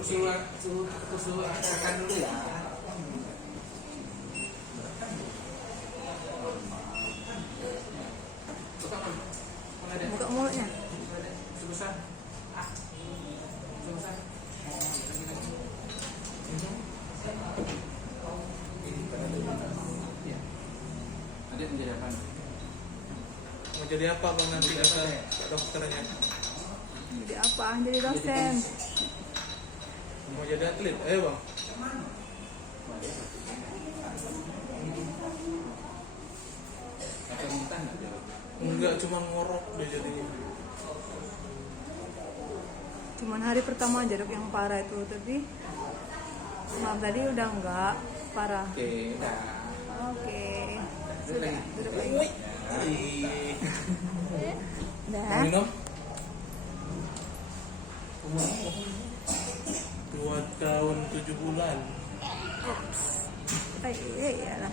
Usul akan dulu ya. Buka mulutnya. Sebesar. Sebesar. Adit menjadi apa? Mau jadi apa bang nanti kata dokternya? Jadi apa? Jadi dosen. Mau jadi atlet? Ayo bang. Atau minta nggak jawab? Enggak, cuma ngorok dia jadinya. Cuman hari pertama aja dok yang parah itu, tapi malam tadi udah enggak parah. Oke, dah. Oke. Duduk lagi. Duduk lagi. Mau Dah. minum? 2 tahun 7 bulan. Iya lah.